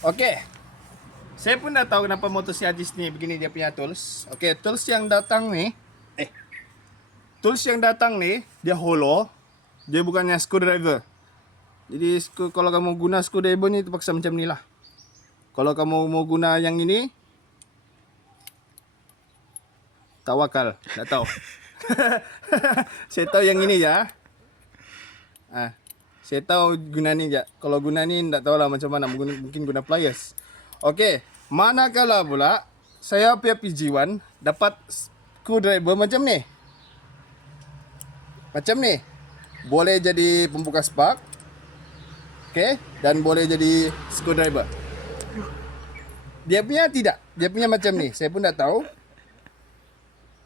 Oke, saya pun dah tahu kenapa motor si Ajis ni begini dia punya tools. Oke, tools yang datang nih, dia hollow, dia bukannya screwdriver. Jadi kalau kamu guna screwdriver ni terpaksa macam ni lah. Kalau kamu mau guna yang ini, tawakal, tak tahu. Saya tahu yang ini ya. Saya tahu guna ni je. Kalau guna ni tak tahulah macam mana, mungkin guna pliers. Okey, manakala pula saya punya PG1 dapat screwdriver macam ni. Macam ni. Boleh jadi pembuka spark. Okey, dan boleh jadi screwdriver. Dia punya tidak. Dia punya macam ni. Saya pun tak tahu.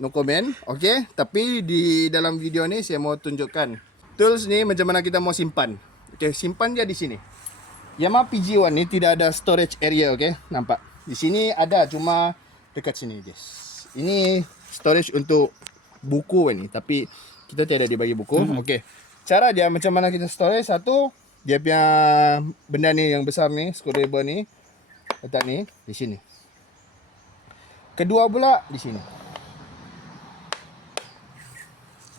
No comment. Okey, tapi di dalam video ni saya mau tunjukkan tools ni macam mana kita mau simpan. Okey, simpan dia di sini. Yamaha PG1 ni tidak ada storage area, okey? Nampak? Di sini ada, cuma dekat sini, guys. Ini storage untuk buku ni, tapi kita tidak dibagi buku. Okey. Cara dia macam mana kita storage? Satu, dia punya benda ni yang besar ni, screwdriver ni, letak ni di sini. Kedua pula di sini.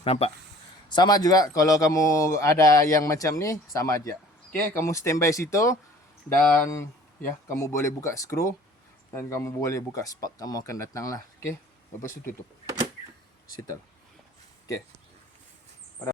Nampak? Sama juga kalau kamu ada yang macam ni, sama aja. Okey, kamu standby situ dan ya, kamu boleh buka skru dan kamu boleh buka spark, kamu akan datang lah. Okey, lepas tu tutup. Settle. Okey.